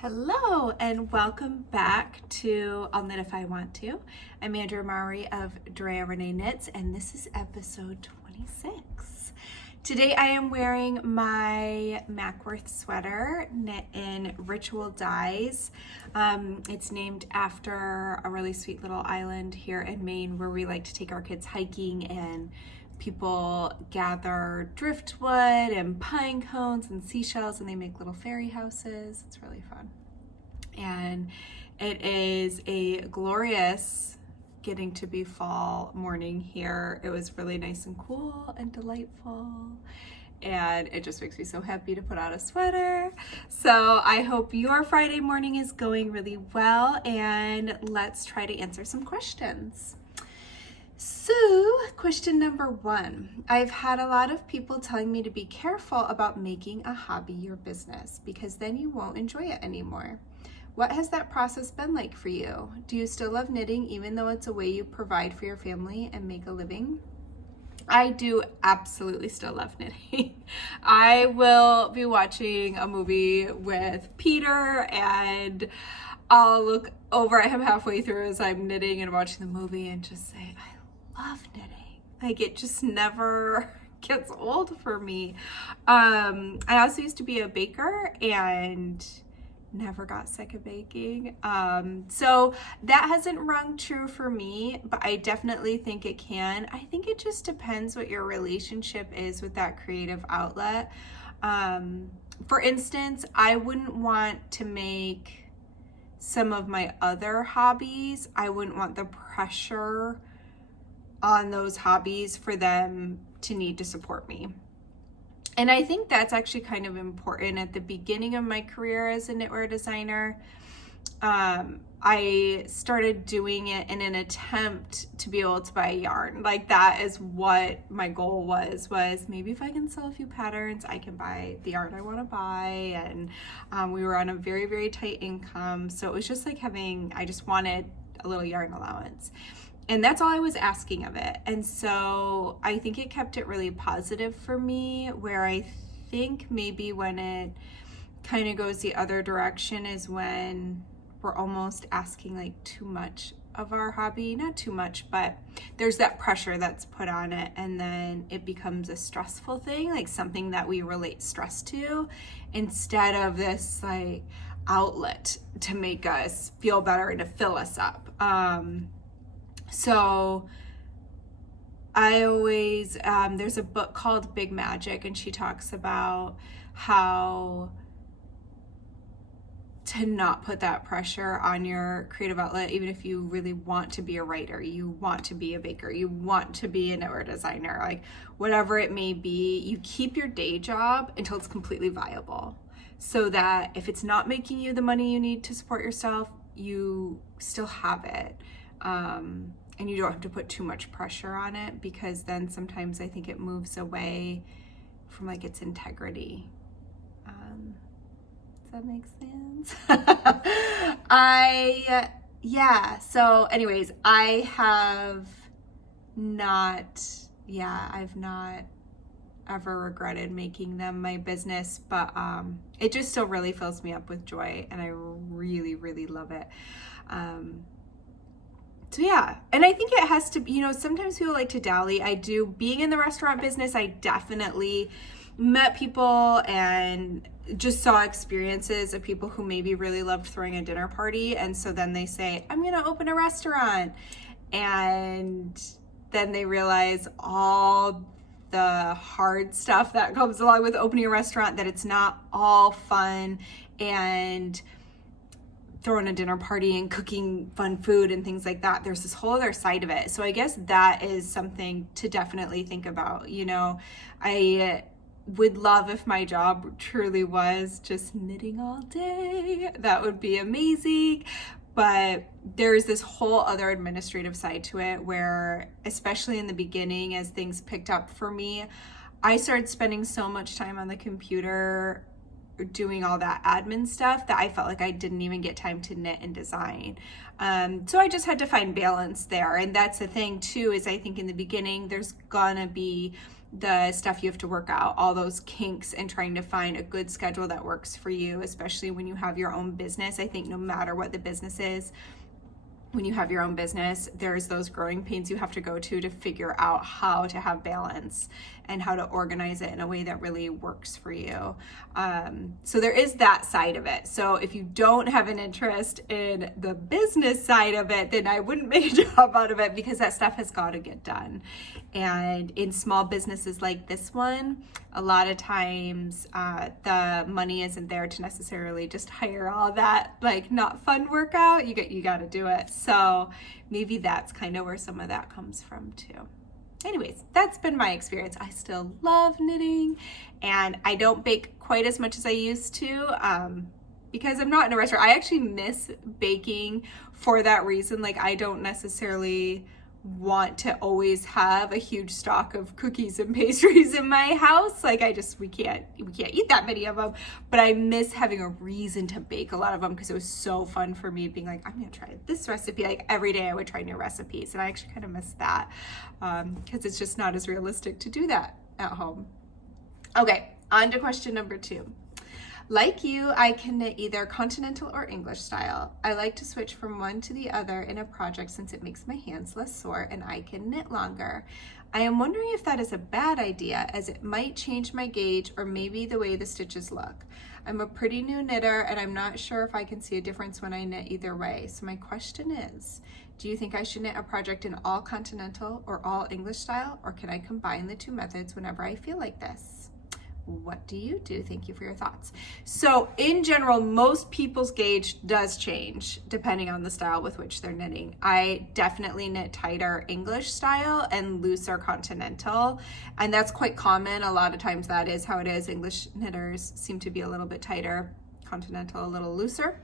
Hello and welcome back to I'll Knit If I Want To. I'm Andrea Maury of Drea Renee Knits and this is episode 26. Today I am wearing my Mackworth sweater knit in Ritual Dyes. It's named after a really sweet little island here in Maine where we like to take our kids hiking and people gather driftwood and pine cones and seashells and they make little fairy houses. It's really fun. And it is a glorious getting to be fall morning here. It was really nice and cool and delightful. And it just makes me so happy to put on a sweater. So I hope your Friday morning is going really well and let's try to answer some questions. So, question number 1. I've had a lot of people telling me to be careful about making a hobby your business because then you won't enjoy it anymore. What has that process been like for you? Do you still love knitting even though it's a way you provide for your family and make a living? I do absolutely still love knitting. I will be watching a movie with Peter and I'll look over at him halfway through as I'm knitting and watching the movie and just say, I love knitting. Like it just never gets old for me. I also used to be a baker and never got sick of baking. So that hasn't rung true for me, but I definitely think it can. I think it just depends what your relationship is with that creative outlet. For instance, I wouldn't want to make some of my other hobbies, I wouldn't want the pressure on those hobbies for them to need to support me. And I think that's actually kind of important. At the beginning of my career as a knitwear designer, I started doing it in an attempt to be able to buy yarn. Like that is what my goal was maybe if I can sell a few patterns, I can buy the yarn I want to buy. And we were on a very, very tight income. So it was just like I just wanted a little yarn allowance. And that's all I was asking of it. And so I think it kept it really positive for me, where I think maybe when it kind of goes the other direction is when we're almost asking like too much of our hobby. Not too much, but there's that pressure that's put on it and then it becomes a stressful thing, like something that we relate stress to instead of this like outlet to make us feel better and to fill us up. So I always, there's a book called Big Magic and she talks about how to not put that pressure on your creative outlet, even if you really want to be a writer, you want to be a baker, you want to be a knitwear designer, like whatever it may be, you keep your day job until it's completely viable. So that if it's not making you the money you need to support yourself, you still have it. And you don't have to put too much pressure on it because then sometimes I think it moves away from like its integrity. Does that make sense? So anyways, I've not ever regretted making them my business, but it just still really fills me up with joy and I really, really love it. So yeah, and I think it has to, sometimes people like to dally. Being in the restaurant business, I definitely met people and just saw experiences of people who maybe really loved throwing a dinner party. And so then they say, I'm going to open a restaurant. And then they realize all the hard stuff that comes along with opening a restaurant, that it's not all fun and throwing a dinner party and cooking fun food and things like that. There's this whole other side of it. So I guess that is something to definitely think about. I would love if my job truly was just knitting all day. That would be amazing. But there's this whole other administrative side to it where, especially in the beginning, as things picked up for me, I started spending so much time on the computer doing all that admin stuff that I felt like I didn't even get time to knit and design. So I just had to find balance there. And that's the thing too, is I think in the beginning, there's gonna be the stuff you have to work out, all those kinks, and trying to find a good schedule that works for you, especially when you have your own business. I think no matter what the business is, when you have your own business, there's those growing pains you have to go to figure out how to have balance and how to organize it in a way that really works for you. So there is that side of it. So if you don't have an interest in the business side of it, then I wouldn't make a job out of it, because that stuff has got to get done. And in small businesses like this one, a lot of times the money isn't there to necessarily just hire all that like not fun workout. You got to do it. So maybe that's kind of where some of that comes from too. Anyways, that's been my experience. I still love knitting, and I don't bake quite as much as I used to because I'm not in a restaurant. I actually miss baking for that reason. Like, I don't necessarily want to always have a huge stock of cookies and pastries in my house. Like, we can't eat that many of them, but I miss having a reason to bake a lot of them, because it was so fun for me being like, I'm gonna try this recipe. Like, every day I would try new recipes, and I actually kind of miss that because it's just not as realistic to do that at home. Okay, on to question number 2. Like you, I can knit either Continental or English style. I like to switch from one to the other in a project since it makes my hands less sore and I can knit longer. I am wondering if that is a bad idea, as it might change my gauge or maybe the way the stitches look. I'm a pretty new knitter and I'm not sure if I can see a difference when I knit either way. So my question is, do you think I should knit a project in all Continental or all English style, or can I combine the two methods whenever I feel like this? What do you do? Thank you for your thoughts. So in general, most people's gauge does change depending on the style with which they're knitting. I definitely knit tighter English style and looser Continental, and that's quite common. A lot of times that is how it is. English knitters seem to be a little bit tighter, Continental a little looser.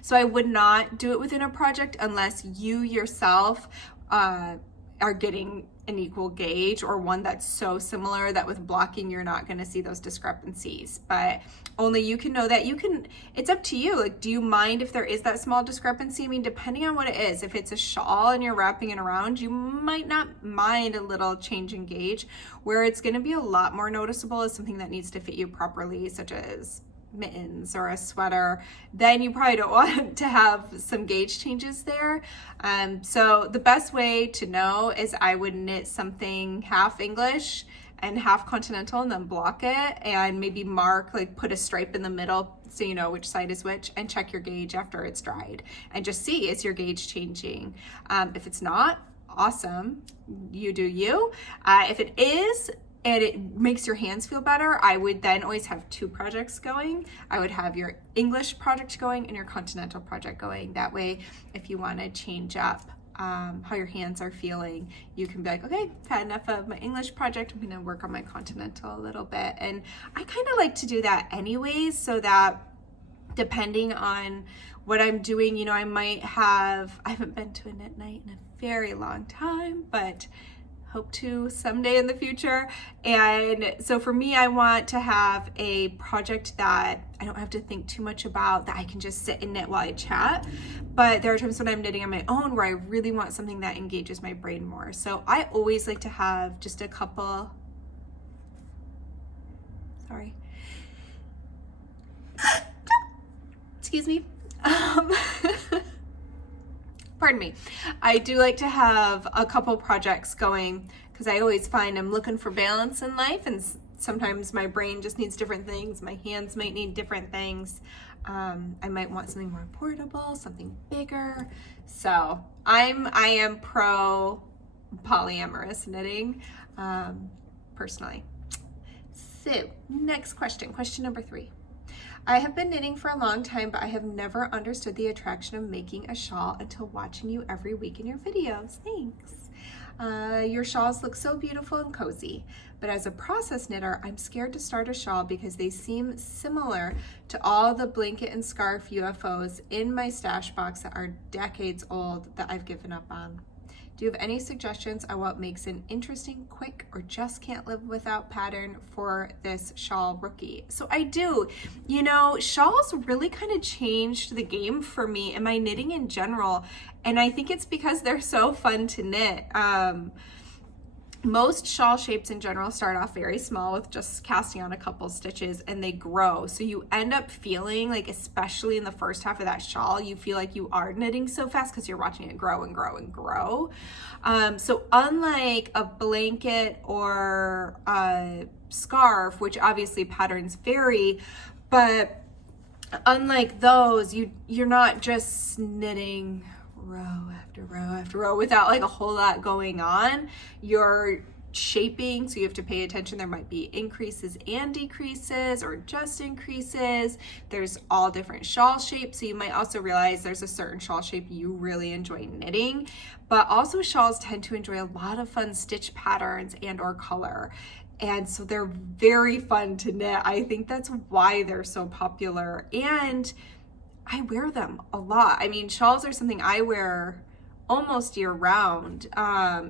So I would not do it within a project unless you yourself are getting an equal gauge, or one that's so similar that with blocking you're not going to see those discrepancies. But only you can know that. It's up to you. Like, do you mind if there is that small discrepancy? I mean, depending on what it is, if it's a shawl and you're wrapping it around, you might not mind a little change in gauge. Where it's going to be a lot more noticeable is something that needs to fit you properly, such as mittens or a sweater. Then you probably don't want to have some gauge changes there. So the best way to know is I would knit something half English and half Continental, and then block it and maybe mark, like put a stripe in the middle so you know which side is which, and check your gauge after it's dried and just see, is your gauge changing? If it's not, awesome, you do you. If it is, and it makes your hands feel better, I would then always have 2 projects going. I would have your English project going and your Continental project going. That way, if you want to change up how your hands are feeling, you can be like, okay, I've had enough of my English project, I'm gonna work on my Continental a little bit. And I kind of like to do that anyways, so that depending on what I'm doing, you know, I haven't been to a knit night in a very long time, but hope to someday in the future. And so for me, I want to have a project that I don't have to think too much about, that I can just sit and knit while I chat. But there are times when I'm knitting on my own where I really want something that engages my brain more. So I always like to have just a couple, excuse me. Pardon me. I do like to have a couple projects going, because I always find I'm looking for balance in life, and sometimes my brain just needs different things. My hands might need different things. I might want something more portable, something bigger. So I am pro polyamorous knitting, personally. So next question number 3. I have been knitting for a long time, but I have never understood the attraction of making a shawl until watching you every week in your videos. Thanks. Your shawls look so beautiful and cozy, but as a process knitter, I'm scared to start a shawl because they seem similar to all the blanket and scarf UFOs in my stash box that are decades old that I've given up on. Do you have any suggestions on what makes an interesting, quick, or just can't live without pattern for this shawl rookie? So I do. You know, shawls really kind of changed the game for me and my knitting in general. And I think it's because they're so fun to knit. most shawl shapes in general start off very small with just casting on a couple stitches, and they grow. So you end up feeling like, especially in the first half of that shawl, you feel like you are knitting so fast because you're watching it grow and grow and grow. So unlike a blanket or a scarf, which obviously patterns vary, but unlike those, you're not just knitting row after row after row without like a whole lot going on. You're shaping, so you have to pay attention. There might be increases and decreases, or just increases. There's all different shawl shapes, so you might also realize there's a certain shawl shape you really enjoy knitting. But also shawls tend to enjoy a lot of fun stitch patterns and or color, and so they're very fun to knit. I think that's why they're so popular, and I wear them a lot. I mean, shawls are something I wear almost year round,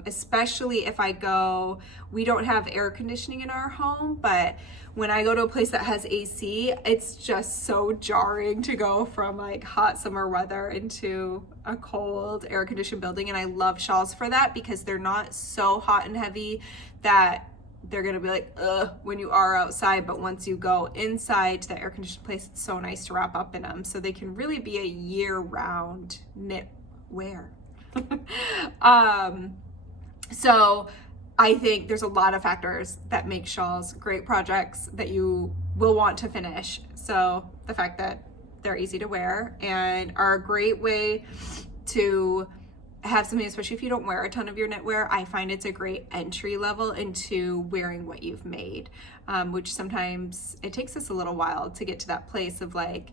especially if I go, we don't have air conditioning in our home, but when I go to a place that has AC, it's just so jarring to go from like hot summer weather into a cold air conditioned building. And I love shawls for that because they're not so hot and heavy that they're gonna be like, ugh, when you are outside, but once you go inside to the air conditioned place, it's so nice to wrap up in them. So they can really be a year round knit wear. So I think there's a lot of factors that make shawls great projects that you will want to finish. So the fact that they're easy to wear and are a great way to have something, especially if you don't wear a ton of your knitwear, I find it's a great entry level into wearing what you've made, which sometimes it takes us a little while to get to that place of like,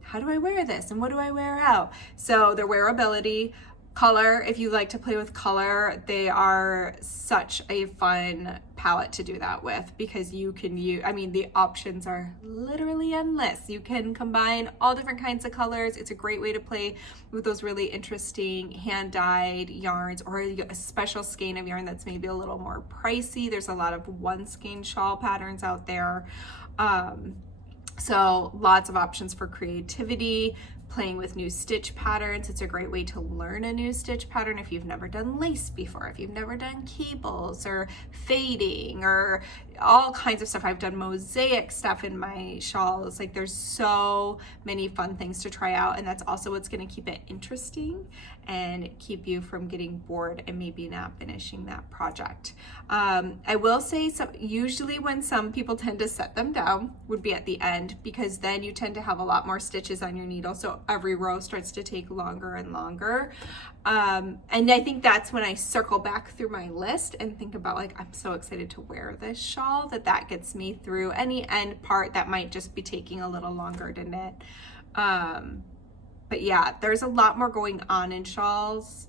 how do I wear this and what do I wear out? So their wearability, color, if you like to play with color, they are such a fun palette to do that with, because you can use, I mean, the options are literally endless. You can combine all different kinds of colors. It's a great way to play with those really interesting hand-dyed yarns, or a special skein of yarn that's maybe a little more pricey. There's a lot of one skein shawl patterns out there. So lots of options for creativity, playing with new stitch patterns. It's a great way to learn a new stitch pattern if you've never done lace before, if you've never done cables or fading or all kinds of stuff. I've done mosaic stuff in my shawls. Like, there's so many fun things to try out, and that's also what's going to keep it interesting and keep you from getting bored and maybe not finishing that project. I will say, usually when some people tend to set them down would be at the end, because then you tend to have a lot more stitches on your needle, so every row starts to take longer and longer. And I think that's when I circle back through my list and think about, like, I'm so excited to wear this shawl, that gets me through any end part that might just be taking a little longer to knit. But yeah, there's a lot more going on in shawls.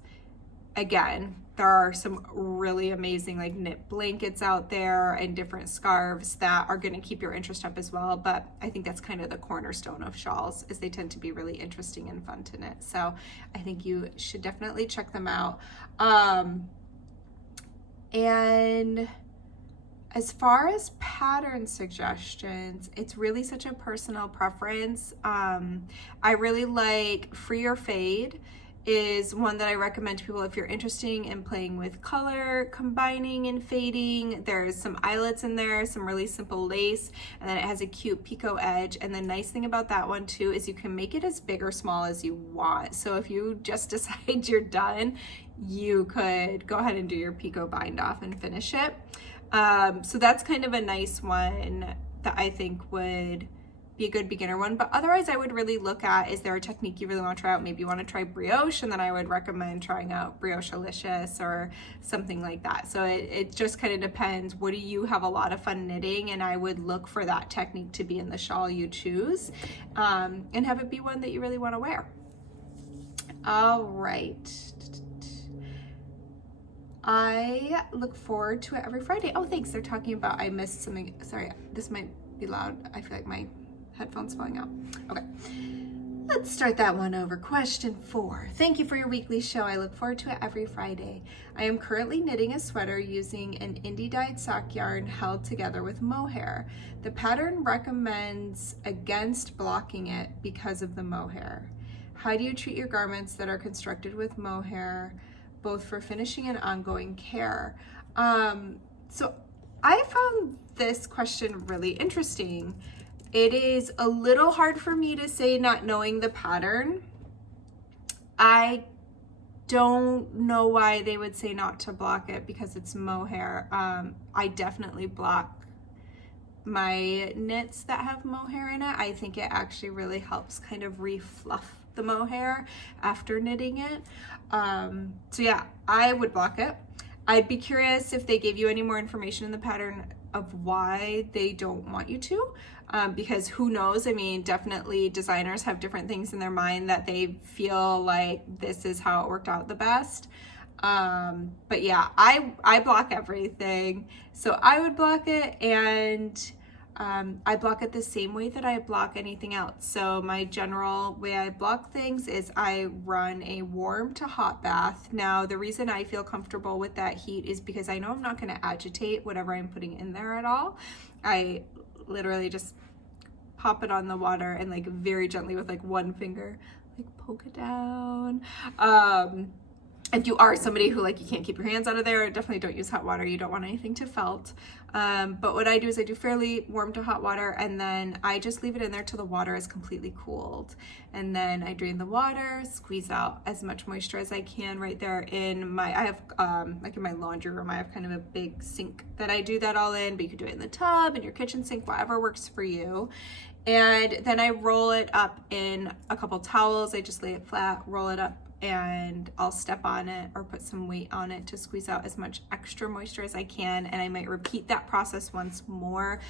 Again, there are some really amazing like knit blankets out there and different scarves that are going to keep your interest up as well. But I think that's kind of the cornerstone of shawls, is they tend to be really interesting and fun to knit. So I think you should definitely check them out. And as far as pattern suggestions, it's really such a personal preference. I really like Free or Fade is one that I recommend to people if you're interested in playing with color, combining and fading. There's some eyelets in there, some really simple lace, and then it has a cute picot edge. And the nice thing about that one too is you can make it as big or small as you want. So if you just decide you're done, you could go ahead and do your picot bind off and finish it. So that's kind of a nice one that I think would be a good beginner one. But otherwise, I would really look at, is there a technique you really want to try out? Maybe you want to try brioche, and then I would recommend trying out Brioche-alicious or something like that. So it just kind of depends. What do you have a lot of fun knitting? And I would look for that technique to be in the shawl you choose, and have it be one that you really want to wear. All right. I look forward to it every Friday. Oh, thanks. They're talking about, I missed something. Sorry, this might be loud. I feel like my headphones falling out. Okay, let's start that one over. Question 4. Thank you for your weekly show. I look forward to it every Friday. I am currently knitting a sweater using an indie dyed sock yarn held together with mohair. The pattern recommends against blocking it because of the mohair. How do you treat your garments that are constructed with mohair, both for finishing and ongoing care? So I found this question really interesting. It is a little hard for me to say not knowing the pattern. I don't know why they would say not to block it because it's mohair. I definitely block my knits that have mohair in it. I think it actually really helps kind of refluff the mohair after knitting it. So yeah, I would block it. I'd be curious if they gave you any more information in the pattern of why they don't want you to, because who knows? I mean, definitely designers have different things in their mind that they feel like this is how it worked out the best. But yeah, I block everything. So I would block it, and I block it the same way that I block anything else. So my general way I block things is I run a warm to hot bath. Now, the reason I feel comfortable with that heat is because I know I'm not going to agitate whatever I'm putting in there at all. I literally just pop it on the water and like very gently with like one finger, like poke it down. If you are somebody who like you can't keep your hands out of there, definitely don't use hot water. You don't want anything to felt. But what I do is I do fairly warm to hot water, and then I just leave it in there till the water is completely cooled. And then I drain the water, squeeze out as much moisture as I can right there in my, I have like in my laundry room, I have kind of a big sink that I do that all in, but you can do it in the tub, in your kitchen sink, whatever works for you. And then I roll it up in a couple towels. I just lay it flat, roll it up, and I'll step on it or put some weight on it to squeeze out as much extra moisture as I can. And I might repeat that process once more.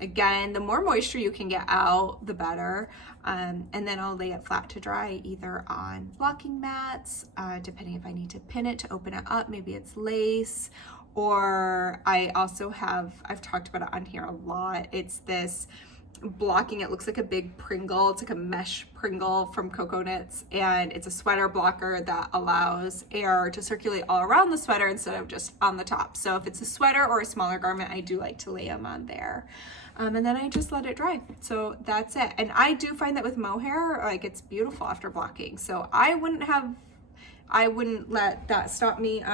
Again, the more moisture you can get out, the better. And then I'll lay it flat to dry, either on blocking mats, depending if I need to pin it to open it up, maybe it's lace, or I also have, I've talked about it on here a lot. It's this blocking, it looks like a big Pringle. It's like a mesh Pringle from Coco Knits, and it's a sweater blocker that allows air to circulate all around the sweater instead of just on the top. So if it's a sweater or a smaller garment, I do like to lay them on there. And then I just let it dry. So that's it. And I do find that with mohair, like it's beautiful after blocking. So I wouldn't let that stop me.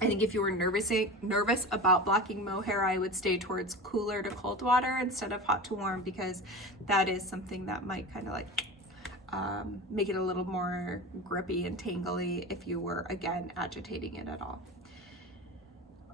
I think if you were nervous about blocking mohair, I would stay towards cooler to cold water instead of hot to warm, because that is something that might kind of like make it a little more grippy and tangly if you were, again, agitating it at all.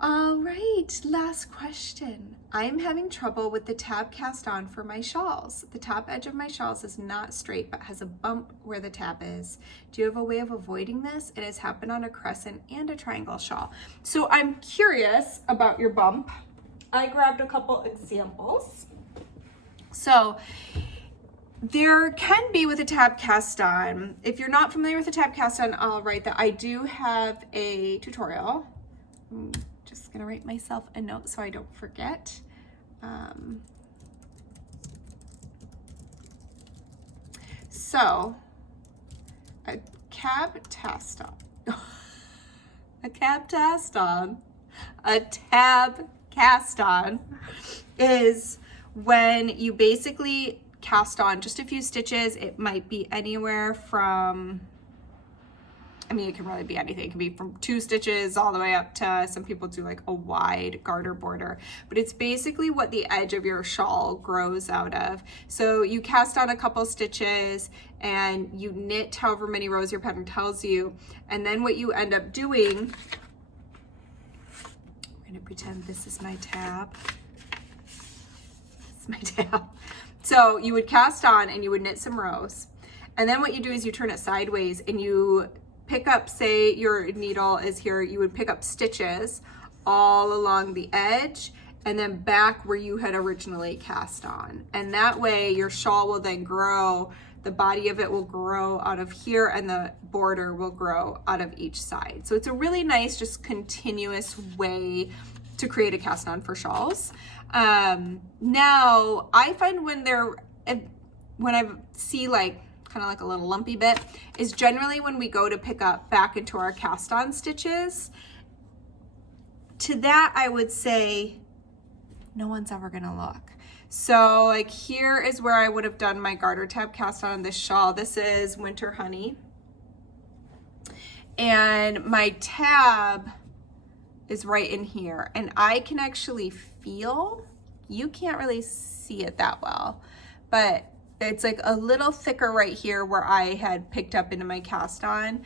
All right, last question. I'm having trouble with the tab cast on for my shawls. The top edge of my shawls is not straight, but has a bump where the tab is. Do you have a way of avoiding this? It has happened on a crescent and a triangle shawl. So I'm curious about your bump. I grabbed a couple examples. So there can be with a tab cast on. If you're not familiar with a tab cast on, I'll write that. I do have a tutorial. Just gonna write myself a note so I don't forget. So a tab cast on, a tab cast on is when you basically cast on just a few stitches. It might be anywhere from, I mean, it can really be anything. It can be from 2 stitches all the way up to, some people do like a wide garter border, but it's basically what the edge of your shawl grows out of. So you cast on a couple stitches and you knit however many rows your pattern tells you. And then what you end up doing, I'm gonna pretend this is my tab. This is my tab. So you would cast on and you would knit some rows. And then what you do is you turn it sideways and you pick up, say your needle is here, you would pick up stitches all along the edge and then back where you had originally cast on. And that way your shawl will then grow, the body of it will grow out of here and the border will grow out of each side. So it's a really nice, just continuous way to create a cast on for shawls. Now I find when I see like kind of like a little lumpy bit is generally when we go to pick up back into our cast on stitches. To that, I would say no one's ever gonna look. So like here is where I would have done my garter tab cast on this shawl. This is Winter Honey. And my tab is right in here, and I can actually feel, you can't really see it that well, but it's like a little thicker right here where I had picked up into my cast on.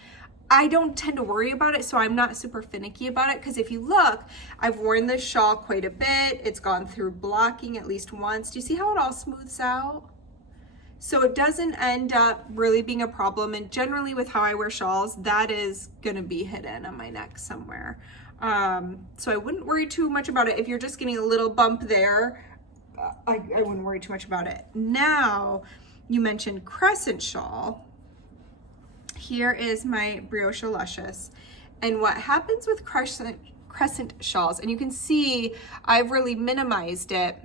I don't tend to worry about it, so I'm not super finicky about it, because if you look, I've worn this shawl quite a bit. It's gone through blocking at least once. Do you see how it all smooths out? So it doesn't end up really being a problem, and generally with how I wear shawls, that is gonna be hidden on my neck somewhere. So I wouldn't worry too much about it. If you're just getting a little bump there, I wouldn't worry too much about it. Now, you mentioned Crescent shawl. Here is my Brioche Luscious. And what happens with Crescent shawls, and you can see I've really minimized it.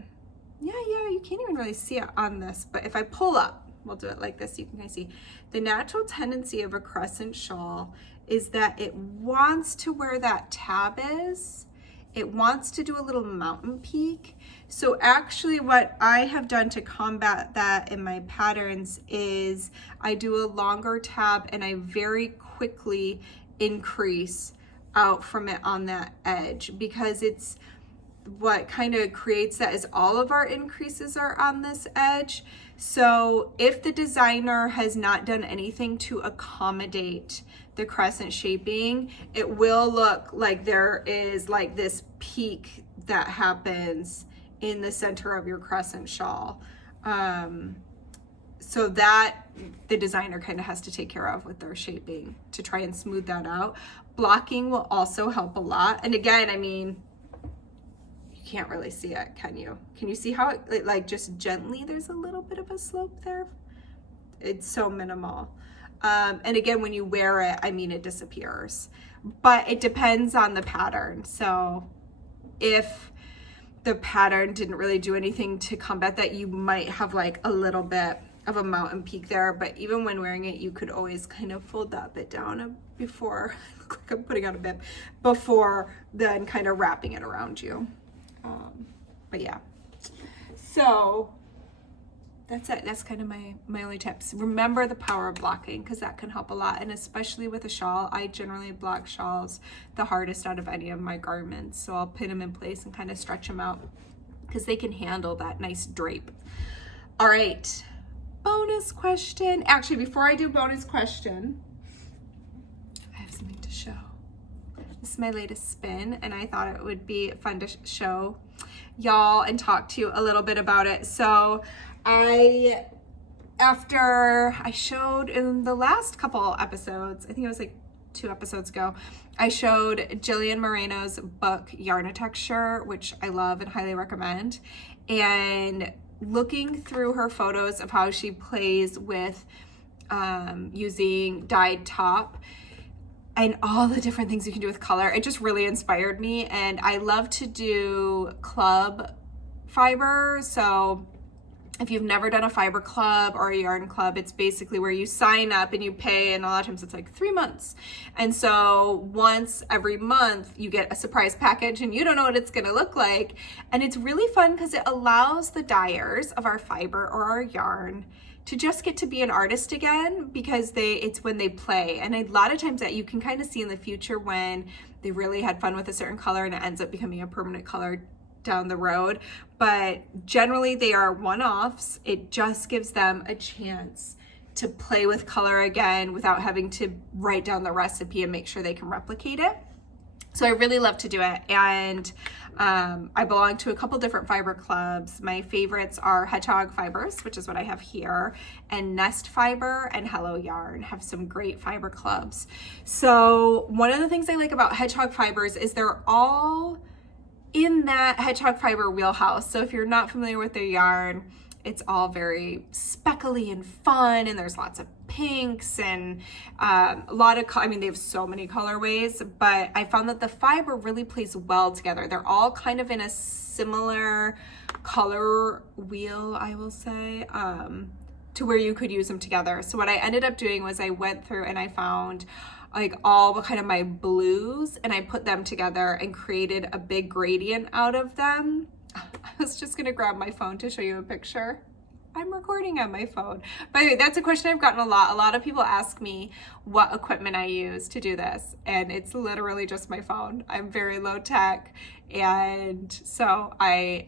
Yeah, you can't even really see it on this, but if I pull up, we'll do it like this, you can kind of see. The natural tendency of a Crescent shawl is that it wants to where that tab is. It wants to do a little mountain peak. So actually what I have done to combat that in my patterns is I do a longer tab and I very quickly increase out from it on that edge, because it's what kind of creates that is all of our increases are on this edge. So if the designer has not done anything to accommodate the crescent shaping, it will look like there is like this peak that happens in the center of your crescent shawl. So that the designer kind of has to take care of with their shaping to try and smooth that out. Blocking will also help a lot. And again, I mean, can't really see it, can you? Can you see how it like just gently, there's a little bit of a slope there? It's so minimal. And again, when you wear it, I mean, it disappears, but it depends on the pattern. So if the pattern didn't really do anything to combat that, you might have like a little bit of a mountain peak there, but even when wearing it, you could always kind of fold that bit down before, like I'm putting on a bib, before then kind of wrapping it around you. But yeah, so that's it. That's kind of my only tips. Remember the power of blocking, because that can help a lot. And especially with a shawl, I generally block shawls the hardest out of any of my garments. So I'll pin them in place and kind of stretch them out because they can handle that nice drape. All right, bonus question. Actually, before I do bonus question, I have something to show. This is my latest spin, and I thought it would be fun to show y'all and talk to you a little bit about it. So after I showed in the last couple episodes, I think it was like 2 episodes ago, I showed Jillian Moreno's book, Yarnitecture, which I love and highly recommend. And looking through her photos of how she plays with using dyed top, and all the different things you can do with color, it just really inspired me. And I love to do club fiber. So if you've never done a fiber club or a yarn club, it's basically where you sign up and you pay, and a lot of times it's like 3 months. And so once every month you get a surprise package and you don't know what it's gonna look like. And it's really fun because it allows the dyers of our fiber or our yarn to just get to be an artist again, because it's when they play. And a lot of times that you can kind of see in the future when they really had fun with a certain color and it ends up becoming a permanent color down the road. But generally they are one-offs. It just gives them a chance to play with color again without having to write down the recipe and make sure they can replicate it. So I really love to do it. And I belong to a couple different fiber clubs. My favorites are Hedgehog Fibers, which is what I have here, and Nest Fiber and Hello Yarn have some great fiber clubs. So one of the things I like about Hedgehog Fibers is they're all in that Hedgehog Fiber wheelhouse. So if you're not familiar with their yarn, it's all very speckly and fun, and there's lots of pinks and a lot of, I mean, they have so many colorways, but I found that the fiber really plays well together. They're all kind of in a similar color wheel, I will say, to where you could use them together. So what I ended up doing was I went through and I found like all kind of my blues, and I put them together and created a big gradient out of them. I was just gonna grab my phone to show you a picture. I'm recording on my phone. By the way, that's a question I've gotten a lot. A lot of people ask me what equipment I use to do this, and it's literally just my phone. I'm very low tech, and so I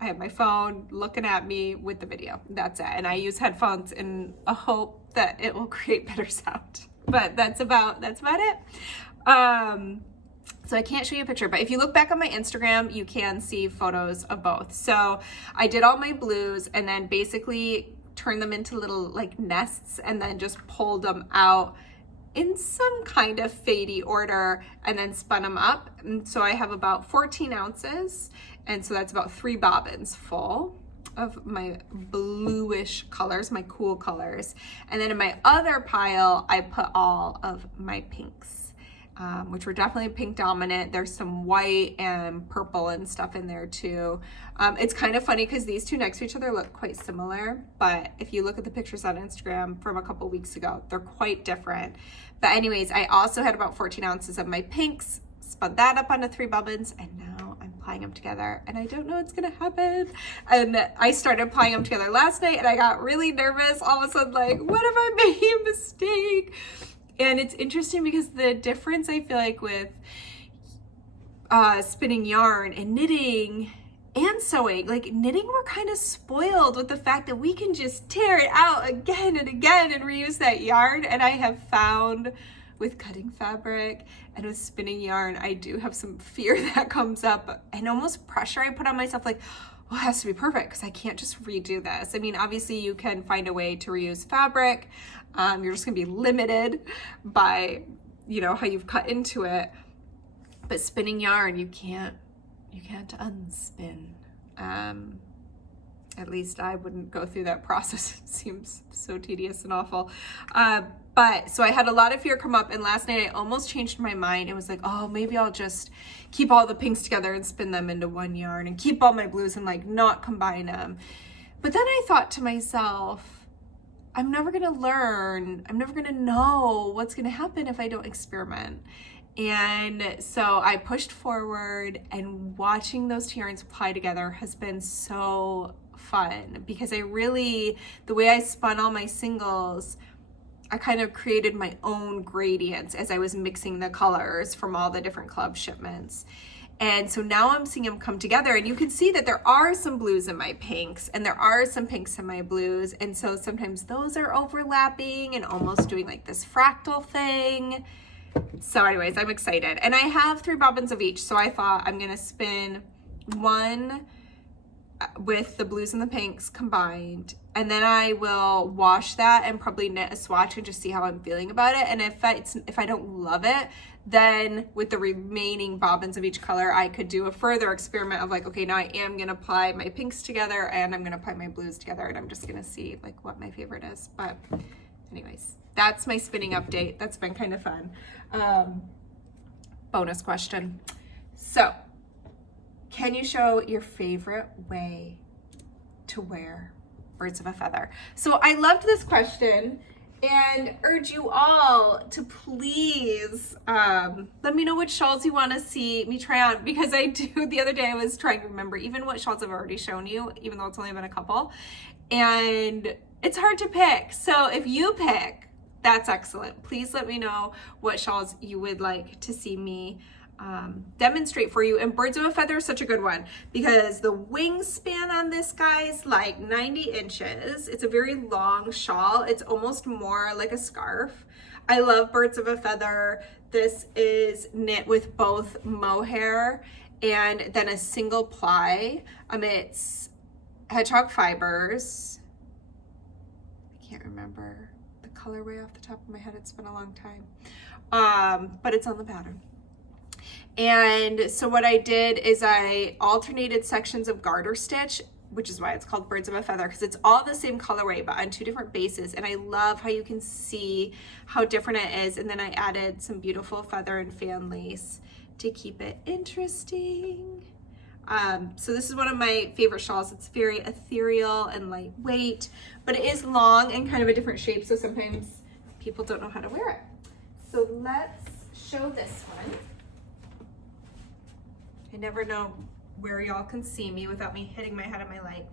have my phone looking at me with the video. That's it. And I use headphones in a hope that it will create better sound. But that's about it. So I can't show you a picture, but if you look back on my Instagram, you can see photos of both. So I did all my blues and then basically turned them into little like nests and then just pulled them out in some kind of fadey order and then spun them up. And so I have about 14 ounces. And so that's about 3 bobbins full of my bluish colors, my cool colors. And then in my other pile, I put all of my pinks. Which were definitely pink dominant. There's some white and purple and stuff in there too. It's kind of funny because these two next to each other look quite similar, but if you look at the pictures on Instagram from a couple weeks ago, they're quite different. But anyways, I also had about 14 ounces of my pinks, spun that up onto 3 bobbins, and now I'm applying them together and I don't know what's gonna happen. And I started applying them together last night and I got really nervous, all of a sudden like, what if I make a mistake? And it's interesting because the difference I feel like with spinning yarn and knitting and sewing, like knitting, we're kind of spoiled with the fact that we can just tear it out again and again and reuse that yarn. And I have found with cutting fabric and with spinning yarn, I do have some fear that comes up and almost pressure I put on myself, like, well, it has to be perfect because I can't just redo this. I mean, obviously you can find a way to reuse fabric. You're just gonna be limited by, you know, how you've cut into it. But spinning yarn, you can't unspin. At least I wouldn't go through that process. It seems so tedious and awful. But so I had a lot of fear come up, and last night I almost changed my mind. It was like, oh, maybe I'll just keep all the pinks together and spin them into one yarn and keep all my blues and like not combine them. But then I thought to myself, I'm never gonna learn. I'm never gonna know what's gonna happen if I don't experiment. And so I pushed forward, and watching those two yarns apply together has been so fun because the way I spun all my singles, I kind of created my own gradients as I was mixing the colors from all the different club shipments. And so now I'm seeing them come together, and you can see that there are some blues in my pinks and there are some pinks in my blues. And so sometimes those are overlapping and almost doing like this fractal thing. So anyways, I'm excited. And I have 3 bobbins of each. So I thought I'm gonna spin one with the blues and the pinks combined, and then I will wash that and probably knit a swatch and just see how I'm feeling about it. And if I don't love it, then with the remaining bobbins of each color, I could do a further experiment of like, okay, now I am gonna apply my pinks together and I'm gonna apply my blues together, and I'm just gonna see like what my favorite is. But anyways, that's my spinning update. That's been kind of fun. Bonus question. So, can you show your favorite way to wear birds of a feather? So I loved this question and urge you all to please let me know which shawls you want to see me try on, because the other day I was trying to remember even what shawls I've already shown you, even though it's only been a couple, and it's hard to pick. So if you pick, that's excellent. Please let me know what shawls you would like to see me demonstrate for you. And birds of a feather is such a good one because the wingspan on this guy is like 90 inches. It's a very long shawl. It's almost more like a scarf. I love birds of a feather. This is knit with both mohair and then a single ply. It's hedgehog fibers. I can't remember the colorway off the top of my head. It's been a long time. But it's on the pattern. And so what I did is I alternated sections of garter stitch, which is why it's called birds of a feather, because it's all the same colorway but on 2 different bases. And I love how you can see how different it is. And then I added some beautiful feather and fan lace to keep it interesting. So this is one of my favorite shawls. It's very ethereal and lightweight, but it is long and kind of a different shape, so sometimes people don't know how to wear it. So let's show this one. I never know where y'all can see me without me hitting my head on my light.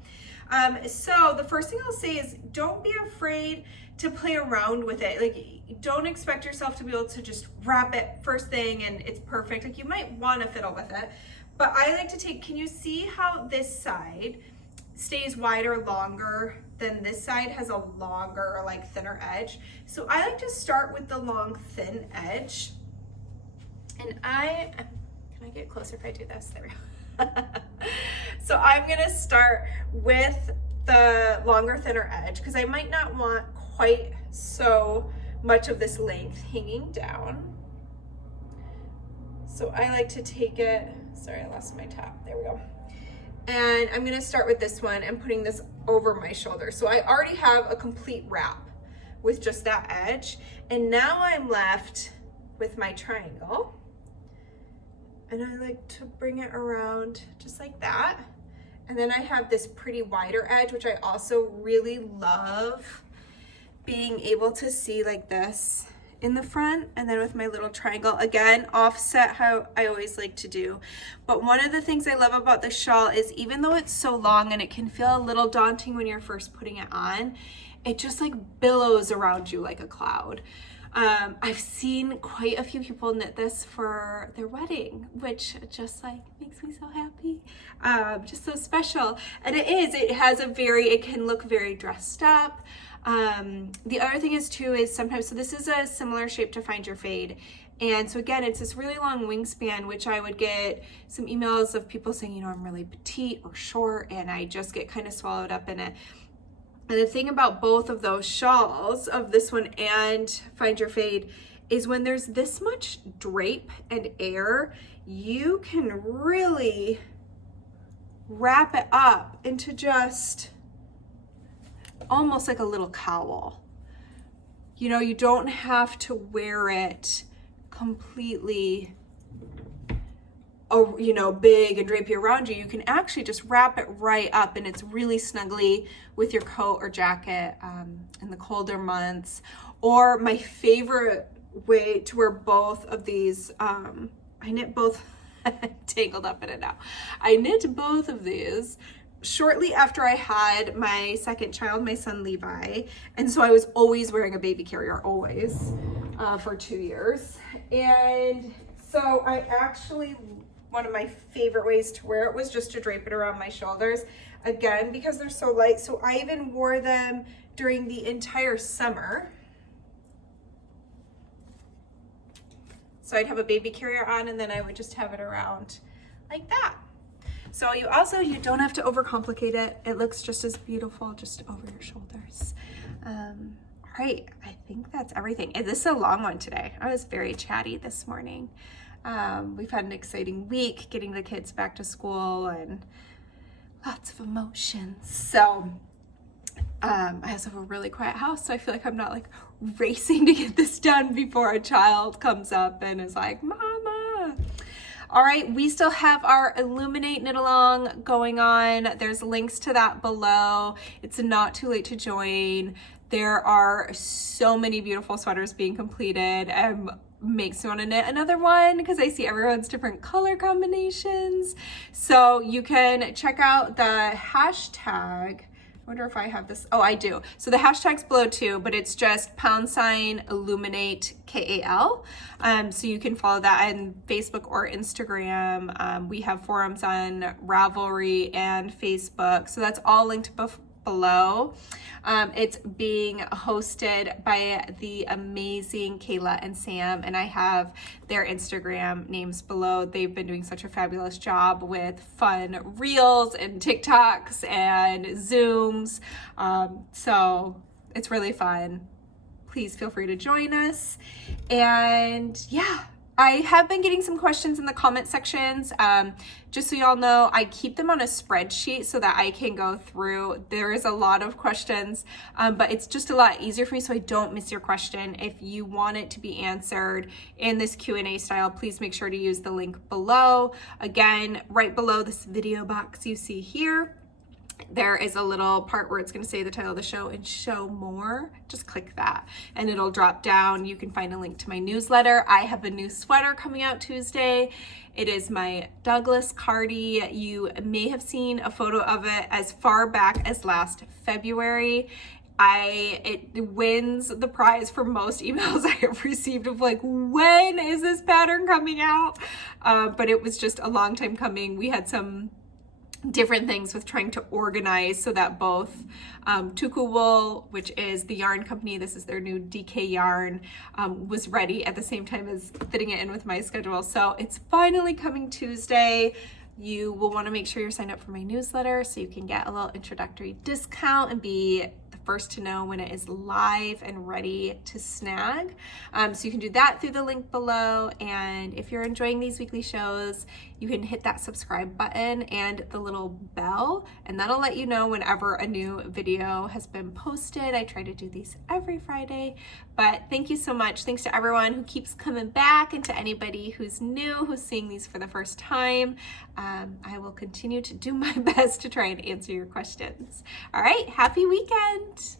So the first thing I'll say is don't be afraid to play around with it. Like, don't expect yourself to be able to just wrap it first thing and it's perfect. Like, you might want to fiddle with it, but I like to take, can you see how this side stays wider longer than this side has a longer, like thinner edge? So I like to start with the long thin edge, and can I get closer if I do this? There we go. So I'm gonna start with the longer, thinner edge because I might not want quite so much of this length hanging down. So I like to take it, sorry, I lost my top, there we go. And I'm gonna start with this one and putting this over my shoulder. So I already have a complete wrap with just that edge. And now I'm left with my triangle. And I like to bring it around just like that. And then I have this pretty wider edge, which I also really love being able to see like this in the front, and then with my little triangle, again, offset how I always like to do. But one of the things I love about this shawl is even though it's so long and it can feel a little daunting when you're first putting it on, it just like billows around you like a cloud. I've seen quite a few people knit this for their wedding, which just like makes me so happy, just so special. And it can look very dressed up. The other thing is too, is sometimes, so this is a similar shape to Find Your Fade. And so again, it's this really long wingspan, which I would get some emails of people saying, you know, I'm really petite or short, and I just get kind of swallowed up in it. And the thing about both of those shawls, of this one and Find Your Fade, is when there's this much drape and air, you can really wrap it up into just almost like a little cowl. You know, you don't have to wear it completely, you know, big and drapey around you. You can actually just wrap it right up, and it's really snuggly with your coat or jacket in the colder months. Or my favorite way to wear both of these, I knit both, tangled up in it now. I knit both of these shortly after I had my second child, my son Levi, and so I was always wearing a baby carrier, always, for 2 years. And so I actually, one of my favorite ways to wear it was just to drape it around my shoulders, again, because they're so light. So I even wore them during the entire summer. So I'd have a baby carrier on, and then I would just have it around like that. So you don't have to overcomplicate it. It looks just as beautiful just over your shoulders. All right, I think that's everything. And this is a long one today. I was very chatty this morning. We've had an exciting week getting the kids back to school and lots of emotions. So I also have a really quiet house, so I feel like I'm not like racing to get this done before a child comes up and is like, Mama. All right, we still have our Illuminate Knit Along going on. There's links to that below. It's not too late to join. There are so many beautiful sweaters being completed. Makes me want to knit another one because I see everyone's different color combinations. So you can check out the hashtag. I wonder if I have this. Oh, I do. So the hashtag's below too, but it's just #Illuminate KAL. So you can follow that on Facebook or Instagram. We have forums on Ravelry and Facebook. So that's all linked below. It's being hosted by the amazing Kayla and Sam, and I have their Instagram names below. They've been doing such a fabulous job with fun reels and TikToks and Zooms. So it's really fun. Please feel free to join us. And yeah, I have been getting some questions in the comment sections. Just so y'all know, I keep them on a spreadsheet so that I can go through. There is a lot of questions, but it's just a lot easier for me so I don't miss your question. If you want it to be answered in this Q&A style, please make sure to use the link below. Again, right below this video box you see here. there is a little part where it's going to say the title of the show and show more. Just click that and it'll drop down. You can find a link to my newsletter. I have a new sweater coming out Tuesday. It is my Douglas Cardi. You may have seen a photo of it as far back as last February. It wins the prize for most emails I have received of like, when is this pattern coming out? But it was just a long time coming. We had some different things with trying to organize so that both Tuku Wool, which is the yarn company, this is their new DK yarn, was ready at the same time as fitting it in with my schedule. So it's finally coming Tuesday. You will want to make sure you're signed up for my newsletter so you can get a little introductory discount and be the first to know when it is live and ready to snag. So you can do that through the link below. And if you're enjoying these weekly shows, you can hit that subscribe button and the little bell, and that'll let you know whenever a new video has been posted. I try to do these every Friday, but thank you so much. Thanks to everyone who keeps coming back and to anybody who's new, who's seeing these for the first time. I will continue to do my best to try and answer your questions. All right, happy weekend.